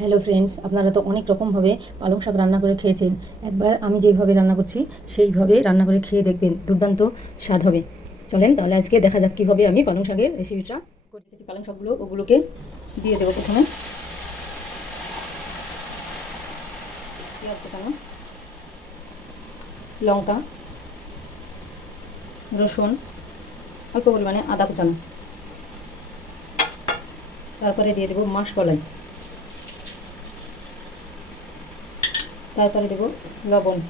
Hello friends, আপনারা তো অনেক রকমভাবে পালং শাক রান্না করে খেয়েছেন। একবার আমি যেভাবে রান্না করছি সেইভাবে রান্না করে খেয়ে দেখবেন, দুর্দান্ত স্বাদ হবে। চলেন তাহলে আজকে দেখা যাক কীভাবে আমি পালং শাকের রেসিপিটা করে দিচ্ছি। পালং শাকগুলো ওগুলোকে দিয়ে দেবো প্রথমে। পেঁয়াজ কুচানো, লঙ্কা, রসুন, অল্প পরিমাণে আদা কুচানো, তারপরে দিয়ে দেবো মাসকলাই, তারপরে দেবো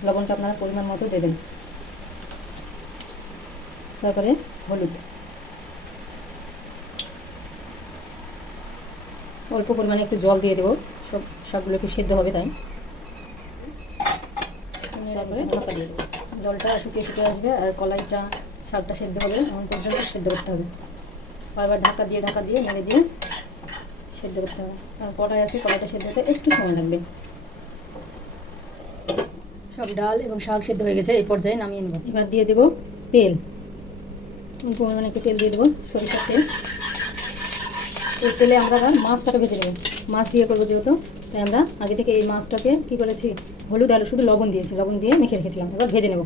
লবণটা আপনারা পরিমাণ মতো দেবেন, তারপরে হলুদ, অল্প পরিমাণে একটু জল দিয়ে দেবো, সব শাকগুলো একটু সেদ্ধ হবে তাই। তারপরে ঢাকা দিয়ে দেবো, জলটা শুকিয়ে আসবে আর কলাইটা শাকটা সেদ্ধ হবে, এমন পর্যন্ত সেদ্ধ করতে হবে। বারবার ঢাকা দিয়ে নেড়ে দিয়ে সেদ্ধ করতে হবে। আর কড়াই আছে, কড়াইটা সেদ্ধ হতে একটু সময় লাগবে। সব ডাল এবং শাক সেদ্ধ হয়ে গেছে, এই পর্যায়ে নামিয়ে নেব। এবার দিয়ে দেবো তেল, পরিমাণে একটু তেল দিয়ে দেবো, সরিষার তেল। এই তেলে আমরা আবার মাছটাকে ভেজে নেব। মাছ দিয়ে করবো যেহেতু, তাই আমরা আগে থেকে এই মাছটাকে কী করেছি, হলুদ আর শুধু লবণ দিয়েছি, লবণ দিয়ে মেখে রেখেছিলাম। এবার ভেজে নেব।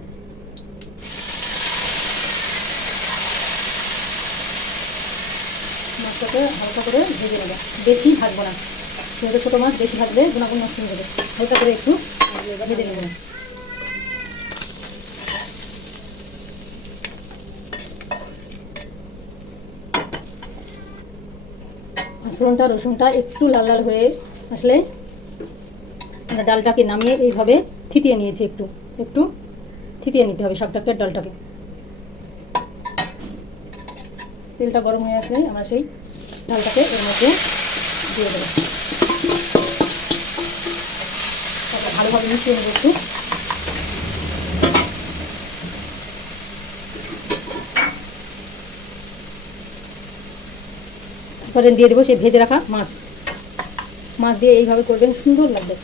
মাছটাকে হালকা করে ভেজে নেব, বেশি ভাজবো না, যেহেতু ছোটো মাছ বেশি ভাজলে গুণাগুণ নষ্ট হয়ে যাবে। হালকা করে একটু ভেজে নেব। পাঁচফোড়নটা রসুনটা একটু লাল লাল হয়ে আসলে আমরা ডালটাকে নামিয়ে এইভাবে থিতিয়ে নিয়েছি, একটু একটু থিতিয়ে নিতে হবে শাকটাকে, ডালটাকে। তেলটা গরম হয়ে আসলে আমরা সেই ডালটাকে এর মধ্যে দিয়ে দেবো, ভালোভাবে মিশিয়ে নেবো একটু। তারপরে দিয়ে দেবো সেই ভেজে রাখা মাছ দিয়ে এইভাবে করবেন, সুন্দর লাগবে।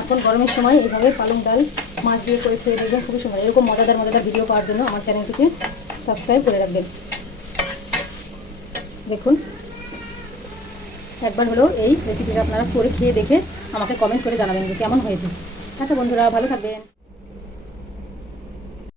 এখন গরমের সময় এইভাবে পালং ডাল মাছ দিয়ে করে খেয়ে দেখবেন, খুবই সুন্দর। এরকম মজাদার ভিডিও পাওয়ার জন্য আমার চ্যানেলটিকে সাবস্ক্রাইব করে রাখবেন। দেখুন, একবার হলেও এই রেসিপিটা আপনারা করে খেয়ে দেখে আমাকে কমেন্ট করে জানাবেন যে কেমন হয়েছে। আচ্ছা বন্ধুরা, ভালো থাকবেন।